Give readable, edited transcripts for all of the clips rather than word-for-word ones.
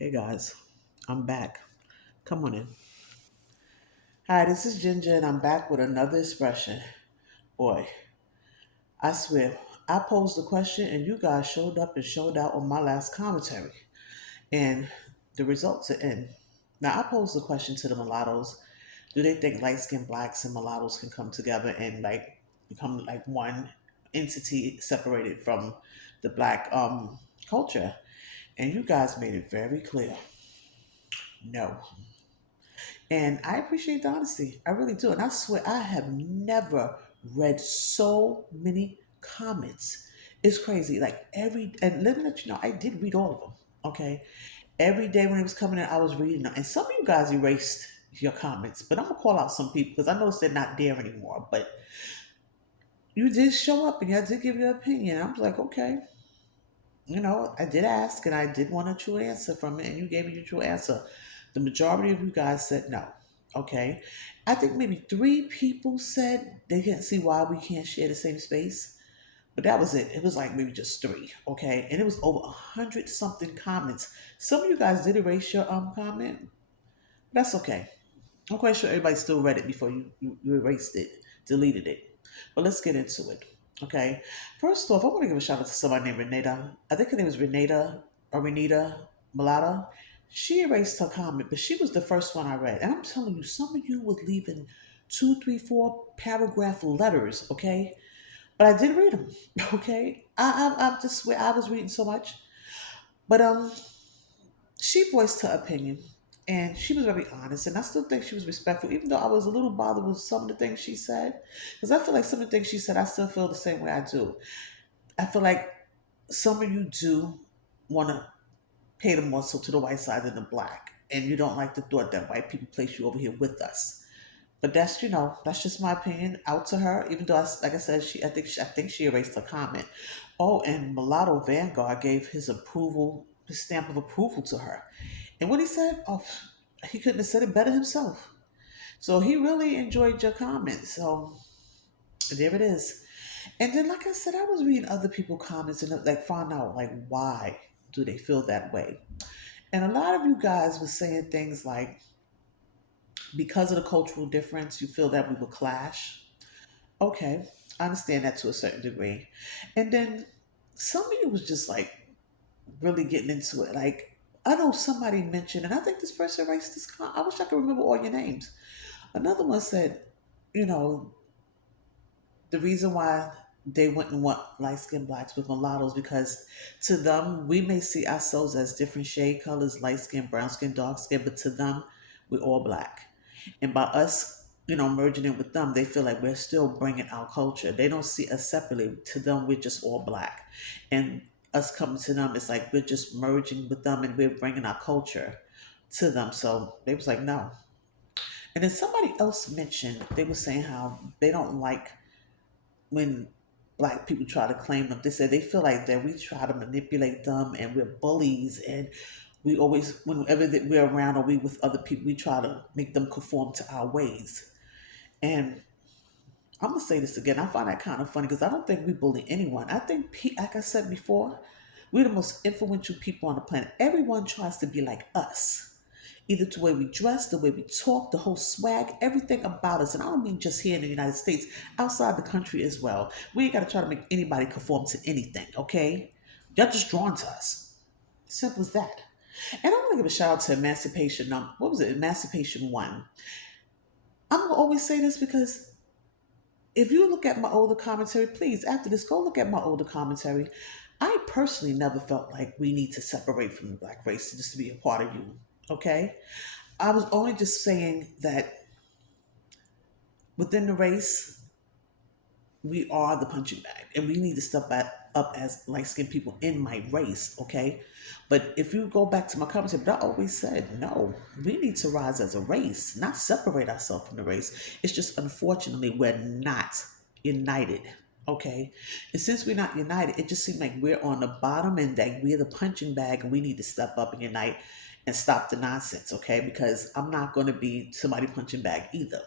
Hey guys, I'm back. Come on in. Hi, this is Ginger, and I'm back with another expression. Boy, I swear, I posed the question, and you guys showed up and showed out on my last commentary, and the results are in. Now, I posed the question to the mulattoes: do they think light-skinned blacks and mulattoes can come together and become like one entity separated from the black culture? And you guys made it very clear, no. And I appreciate the honesty. I really do. And I swear I have never read so many comments. It's crazy. Like and let me let you know, I did read all of them. Okay. Every day when it was coming in, I was reading them. And some of you guys erased your comments, but I'm going to call out some people because I noticed they're not there anymore. But you did show up and you did give your opinion. I was like, okay, I did ask and I did want a true answer from it, and you gave me your true answer. The majority of you guys said no. Okay. I think maybe three people said they didn't see why we can't share the same space, but that was it. It was like maybe just three. Okay. And it was over 100 something comments. Some of you guys did erase your comment. That's okay. I'm quite sure everybody still read it before you erased it, deleted it. But let's get into it. Okay. First off, I want to give a shout out to somebody named Renata. I think her name is Renata or Renita Mulata. She erased her comment, but she was the first one I read. And I'm telling you, some of you was leaving two, three, four paragraph letters, okay? But I did read them, okay? I just swear I was reading so much. But she voiced her opinion and she was very honest, and I still think she was respectful, even though I was a little bothered with some of the things she said, because I feel like some of the things she said I still feel the same way I do. I feel like some of you do want to pay the more so to the white side than the black, and you don't like the thought that white people place you over here with us. But that's that's just my opinion out to her. Even though like I said, I think she erased her comment. Oh, and Mulatto Vanguard gave his approval, his stamp of approval to her. And what he said, oh, he couldn't have said it better himself. So he really enjoyed your comment. So there it is. And then, like I said, I was reading other people's comments and like found out like why do they feel that way. And a lot of you guys were saying things like, because of the cultural difference, you feel that we would clash. Okay, I understand that to a certain degree. And then some of you was just like really getting into it. Like, I know somebody mentioned, and I think this person erased this. I wish I could remember all your names. Another one said, you know, the reason why they wouldn't want light skinned blacks with mulattoes because to them, we may see ourselves as different shade colors, light skin, brown skin, dark skin, but to them, we're all black. And by us, merging in with them, they feel like we're still bringing our culture. They don't see us separately. To them, we're just all black. And us coming to them, it's like we're just merging with them and we're bringing our culture to them. So they was like, no. And then somebody else mentioned, they were saying how they don't like when black people try to claim them. They said they feel like that we try to manipulate them and we're bullies, and we always, whenever that we're around or we with other people, we try to make them conform to our ways. And I'm gonna say this again. I find that kind of funny because I don't think we bully anyone. I think, like I said before, we're the most influential people on the planet. Everyone tries to be like us, either the way we dress, the way we talk, the whole swag, everything about us. And I don't mean just here in the United States, outside the country as well. We ain't got to try to make anybody conform to anything, okay? They're just drawn to us. Simple as that. And I want to give a shout out to Emancipation. What was it? Emancipation One. I'm gonna always say this because if you look at my older commentary, please, after this, go look at my older commentary. I personally never felt like we need to separate from the black race just to be a part of you. Okay? I was only just saying that within the race, we are the punching bag, and we need to step back up as light skinned people in my race, okay? But if you go back to my commentary, I always said, no, we need to rise as a race, not separate ourselves from the race. It's just unfortunately we're not united, okay? And since we're not united, it just seems like we're on the bottom and that we're the punching bag and we need to step up and unite and stop the nonsense, okay? Because I'm not going to be somebody punching bag either.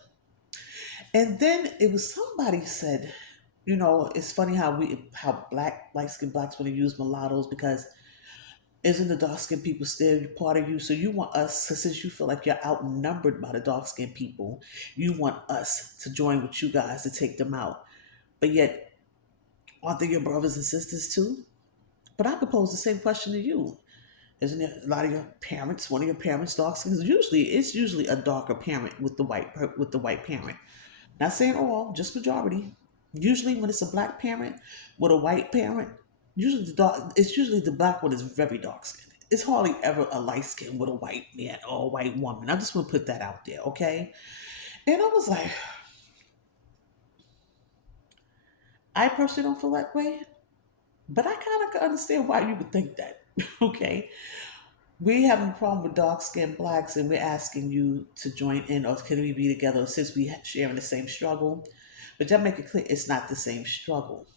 And then it was somebody said, it's funny how black light skinned blacks want to use mulattoes because Isn't the dark skinned people still part of you? So you want us, so since you feel like you're outnumbered by the dark skinned people, you want us to join with you guys to take them out. But yet, aren't they your brothers and sisters too? But I could pose the same question to you. Isn't it a lot of your parents, one of your parents dark skinned? Usually, it's usually a darker parent with the white parent. Not saying all, just majority. Usually, when it's a black parent with a white parent, it's usually the black one is very dark skinned. It's hardly ever a light skin with a white man or a white woman. I just want to put that out there, okay? And I was like, I personally don't feel that way, but I kind of can understand why you would think that, okay? We having a problem with dark skinned blacks, and we're asking you to join in, or can we be together since we sharing the same struggle? But just make it clear, it's not the same struggle.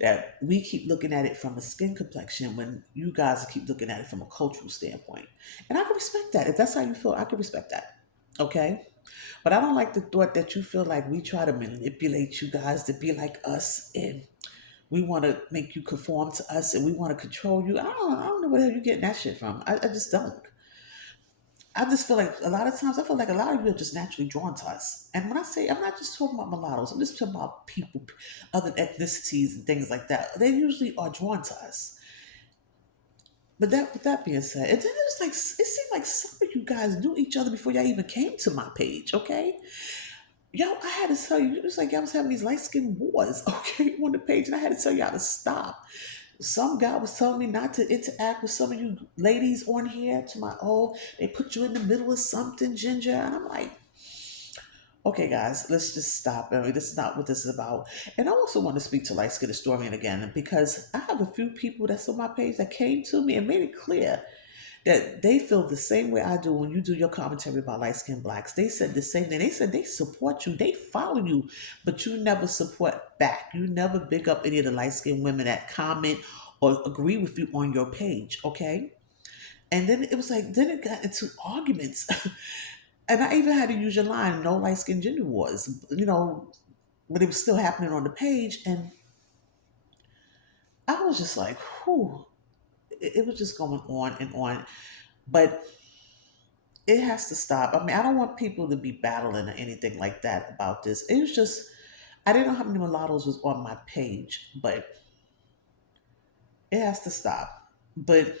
That we keep looking at it from a skin complexion when you guys keep looking at it from a cultural standpoint. And I can respect that. If that's how you feel, I can respect that. Okay? But I don't like the thought that you feel like we try to manipulate you guys to be like us, and we want to make you conform to us, and we want to control you. I don't know where you're getting that shit from. I just don't. I just feel like a lot of times I feel like a lot of you are just naturally drawn to us. And when I say I'm not just talking about mulattoes, I'm just talking about people, other ethnicities and things like that. They usually are drawn to us. But that with that being said, it was like it seemed like some of you guys knew each other before y'all even came to my page, okay? Yo, I had to tell you, it was like y'all was having these light skin wars, okay, on the page, and I had to tell y'all to stop. Some guy was telling me not to interact with some of you ladies on here to my they put you in the middle of something, Ginger. And I'm like, okay, guys, let's just stop. I mean, this is not what this is about. And I also want to speak to Light Skin Historian again because I have a few people that's on my page that came to me and made it clear that they feel the same way I do when you do your commentary about light skinned blacks. They said the same thing. They said they support you, they follow you, but you never support back. You never big up any of the light skinned women that comment or agree with you on your page, okay? And then it was like, then it got into arguments. And I even had to use your line, no light skinned gender wars, but it was still happening on the page. And I was just like, whew, it was just going on and on. But it has to stop. I mean, I don't want people to be battling or anything like that about this. It was just, I didn't know how many mulattoes was on my page, but it has to stop. But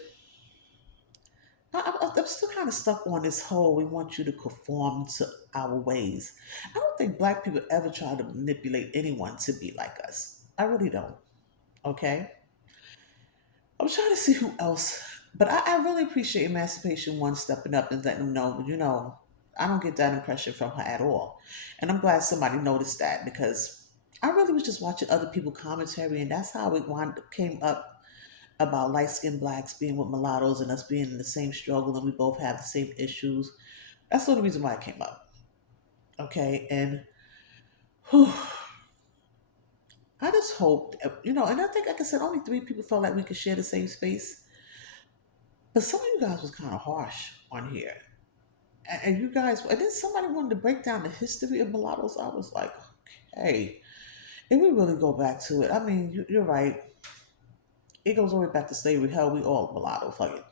I'm still kind of stuck on this whole we want you to conform to our ways. I don't think black people ever try to manipulate anyone to be like us. I really don't. Okay? I'm trying to see who else. But I really appreciate Emancipation One stepping up and letting them know, I don't get that impression from her at all. And I'm glad somebody noticed that because I really was just watching other people commentary, and that's how came up about light skinned blacks being with mulattoes and us being in the same struggle and we both have the same issues. That's the only reason why it came up. Okay. And whew, I just hope, and I think, like I said, only three people felt like we could share the same space. But some of you guys was kind of harsh on here. And you guys, and then somebody wanted to break down the history of mulattoes. I was like, okay. And we really go back to it. I mean, you're right. It goes all the way back to slavery. Hell, we all mulatto. Fuck it.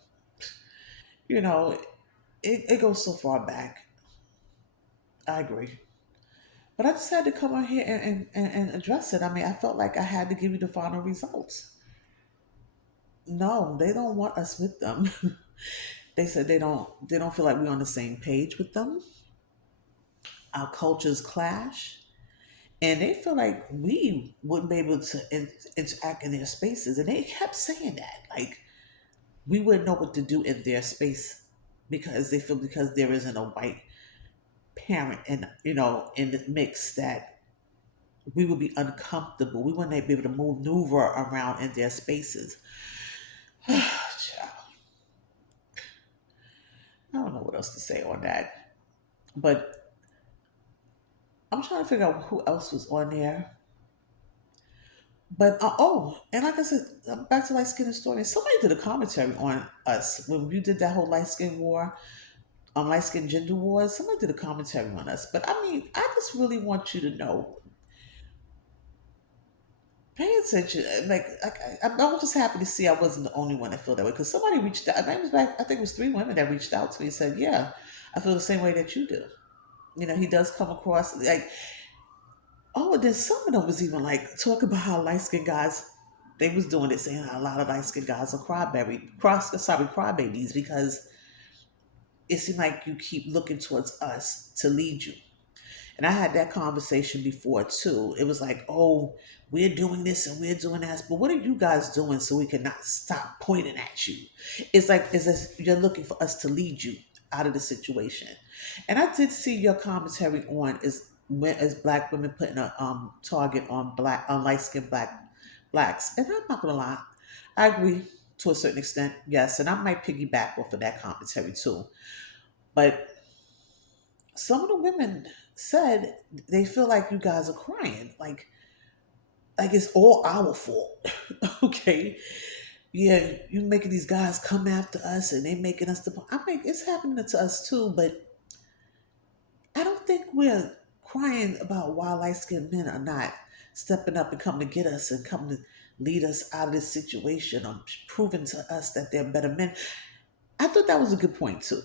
You know, it goes so far back. I agree. But I just had to come on here and address it. I mean, I felt like I had to give you the final results. No, they don't want us with them. They said they don't feel like we're on the same page with them. Our cultures clash. And they feel like we wouldn't be able to interact in their spaces. And they kept saying that. Like we wouldn't know what to do in their space because they feel because there isn't a white parent in the mix that we would be uncomfortable. We wouldn't be able to maneuver around in their spaces. Child, I don't know what else to say on that. But I'm trying to figure out who else was on there. But and like I said, back to light skin story. Somebody did a commentary on us when we did that whole light skin war, light skin gender wars. Somebody did a commentary on us. But I mean, I just really want you to know pay attention. I was just happy to see I wasn't the only one that felt that way because somebody reached out. I think it was back. I think it was three women that reached out to me and said, "Yeah, I feel the same way that you do." He does come across like, oh, and then some of them was even like talk about how light skinned guys. They was doing it, saying how a lot of light skinned guys are crybabies because it seemed like you keep looking towards us to lead you. And I had that conversation before too. It was like, oh, we're doing this and we're doing that, but what are you guys doing so we cannot stop pointing at you? It's like it's as you're looking for us to lead you out of the situation. And I did see your commentary on as black women putting a target on light skinned blacks. And I'm not gonna lie, I agree to a certain extent, yes, and I might piggyback off of that commentary too. But some of the women said they feel like you guys are crying, like it's all our fault. Okay, yeah, you making these guys come after us, and they making us the. I mean, it's happening to us too, but I don't think we're crying about why light skinned men are not stepping up and coming to get us and coming to lead us out of this situation or proving to us that they're better men. I thought that was a good point too.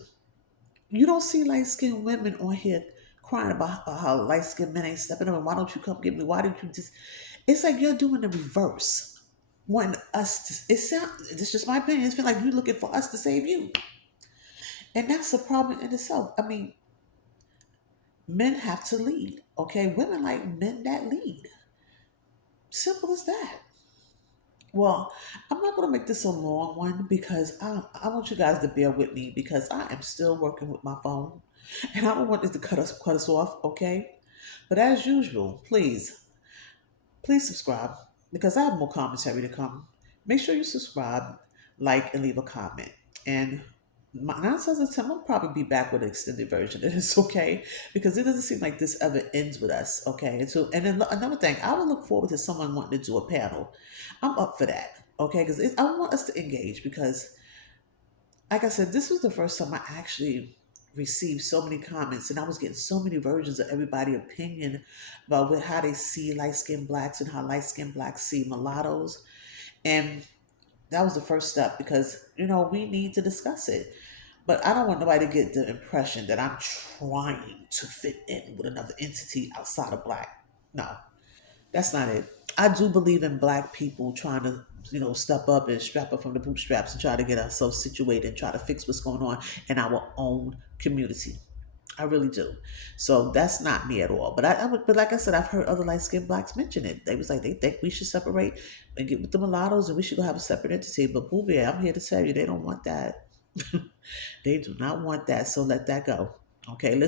You don't see light skinned women on here crying about how light skinned men ain't stepping up and why don't you come get me? Why didn't you just? It's like you're doing the reverse. Wanting us to, it sound, this is just my opinion. It's feel like you're looking for us to save you. And that's a problem in itself. I mean, men have to lead, okay? Women like men that lead. Simple as that. Well, I'm not going to make this a long one because I want you guys to bear with me because I am still working with my phone and I don't want this to cut us off, okay? But as usual, please subscribe because I have more commentary to come. Make sure you subscribe, like, and leave a comment. And my 9 times out of 10, I'll probably be back with an extended version. And it's okay because it doesn't seem like this ever ends with us. Okay. And then another thing, I would look forward to someone wanting to do a panel. I'm up for that. Okay. Because I want us to engage because, like I said, this was the first time I actually received so many comments and I was getting so many versions of everybody's opinion about how they see light skinned blacks and how light skinned blacks see mulattoes. And that was the first step because, we need to discuss it. But I don't want nobody to get the impression that I'm trying to fit in with another entity outside of black. No, that's not it. I do believe in black people trying to, step up and strap up from the bootstraps and try to get ourselves situated and try to fix what's going on in our own community. I really do. So that's not me at all. But like I said, I've heard other light skinned blacks mention it. They was like they think we should separate and get with the mulattoes and we should go have a separate entity. But booby, I'm here to tell you they don't want that. They do not want that. So let that go. Okay,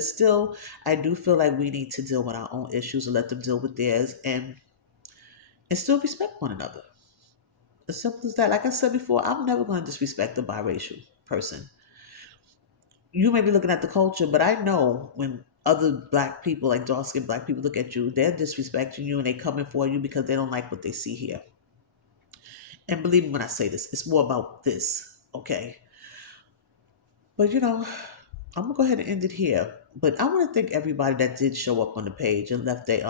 I do feel like we need to deal with our own issues and let them deal with theirs and still respect one another. As simple as that. Like I said before, I'm never going to disrespect a biracial person. You may be looking at the culture, but I know when other black people, like dark skinned black people, look at you, they're disrespecting you and they coming for you because they don't like what they see here. And believe me when I say this, it's more about this, okay? But I'm gonna go ahead and end it here. But I want to thank everybody that did show up on the page and left their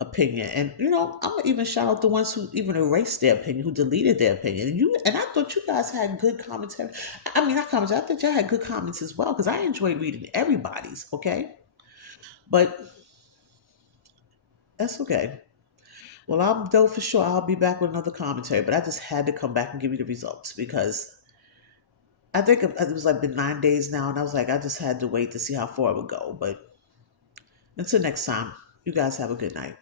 opinion. And I'm gonna even shout out the ones who even erased their opinion, who deleted their opinion. And I thought you guys had good commentary. I mean, not commentary. I thought y'all had good comments as well because I enjoyed reading everybody's. Okay, but that's okay. Well, I'm though for sure I'll be back with another commentary. But I just had to come back and give you the results because I think it was like been 9 days now, and I was like, I just had to wait to see how far it would go. But until next time, you guys have a good night.